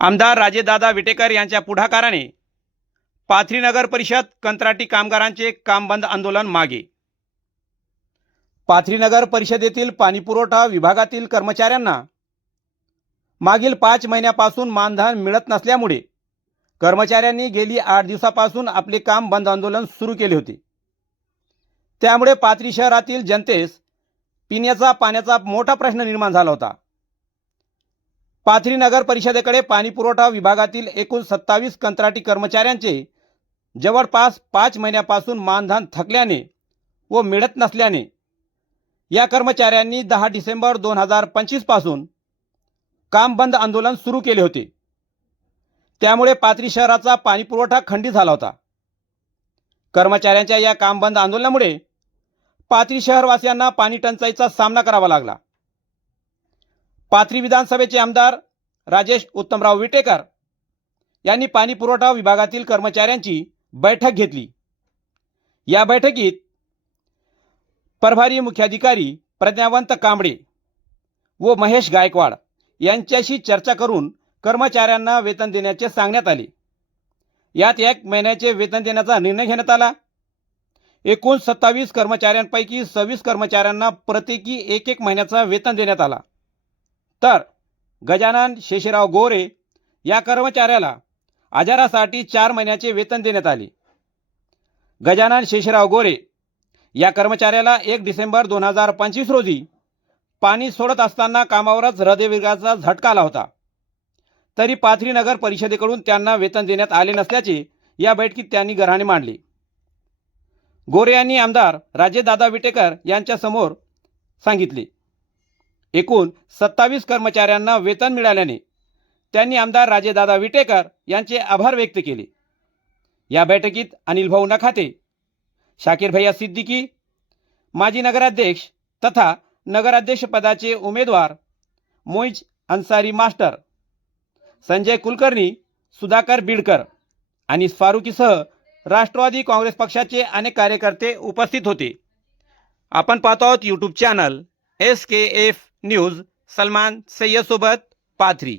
आमदार राजेदादा विटेकर यांच्या पुढाकाराने पाथरी नगर परिषद कंत्राटी कामगारांचे काम बंद आंदोलन मागे। पाथरी नगर परिषदेतील पाणीपुरवठा विभागातील कर्मचाऱ्यांना मागील 5 महिन्यापासून मानधन मिळत नसल्यामुळे कर्मचाऱ्यांनी गेली 8 दिवसापासून आपले काम बंद आंदोलन सुरू केले होते। त्यामुळे पाथरी शहरातील जनतेस पिण्याचा पाण्याचा मोठा प्रश्न निर्माण झाला होता। पाथरी नगर परिषदेकडे पाणीपुरवठा विभागातील एकूण 27 कंत्राटी कर्मचाऱ्यांचे जवळपास 5 महिन्यापासून मानधन थकल्याने व मिळत नसल्याने या कर्मचाऱ्यांनी 10 डिसेंबर 2025 पासून काम बंद आंदोलन सुरू केले होते। त्यामुळे पाथरी शहराचा पाणीपुरवठा खंडित झाला होता। कर्मचाऱ्यांच्या या काम बंद आंदोलनामुळे पाथरी शहरवासियांना पाणी टंचाईचा सामना करावा लागला। पाथरी विधानसभेचे आमदार राजेश उत्तमराव विटेकर यांनी पाणीपुरवठा विभागातील कर्मचाऱ्यांची बैठक घेतली। या बैठकीत प्रभारी मुख्याधिकारी प्रज्ञावंत कांबळे व महेश गायकवाड यांच्याशी चर्चा करून कर्मचाऱ्यांना वेतन देण्याचे सांगण्यात आले। यात 1 महिन्याचे वेतन देण्याचा निर्णय घेण्यात आला। एकूण 27 कर्मचाऱ्यांपैकी 26 कर्मचाऱ्यांना प्रत्येकी 1 महिन्याचा वेतन देण्यात आला। तर गजानन शेषराव गोरे या कर्मचाऱ्याला आजारासाठी 4 महिन्याचे वेतन देण्यात आले। गजानन शेषराव गोरे या कर्मचाऱ्याला 1 डिसेंबर 2025 रोजी पाणी सोडत असताना कामावरच हृदयविकाराचा झटका आला होता। तरी पाथरी नगर परिषदेकडून त्यांना वेतन देण्यात आले नसल्याचे या बैठकीत त्यांनी गऱ्हाणे मांडले। गोरे यांनी आमदार राजेदादा विटेकर यांच्या समोर सांगितले। एकूण 27 कर्मचाऱ्यांना वेतन मिळाल्याने त्यांनी आमदार राजेदादा विटेकर यांचे आभार व्यक्त केले। या बैठकीत अनिल भाऊ नखाते, शाकीर भैया सिद्दीकी, माजी नगराध्यक्ष तथा नगराध्यक्ष पदाचे उमेदवार मोइज अन्सारी मास्टर, संजय कुलकर्णी, सुधाकर बिडकर आणि फारुकीसह राष्ट्रवादी काँग्रेस पक्षाचे अनेक कार्यकर्ते उपस्थित होते। आपण पाहतो आहोत YouTube channel SKF news Salman Sayyed सोबत पाथरी।